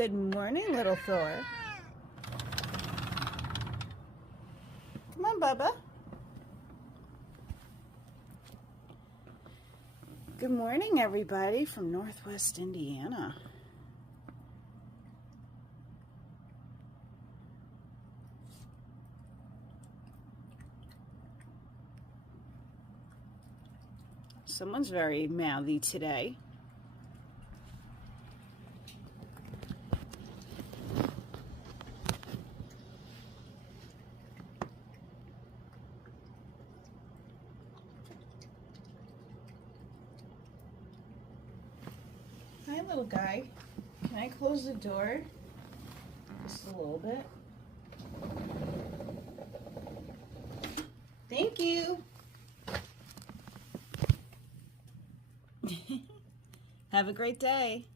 Good morning, little Thor. Come on, Bubba. Good morning, everybody from Northwest Indiana. Someone's very mouthy today. Hi, little guy. Can I close the door? Just a little bit. Thank you. Have a great day.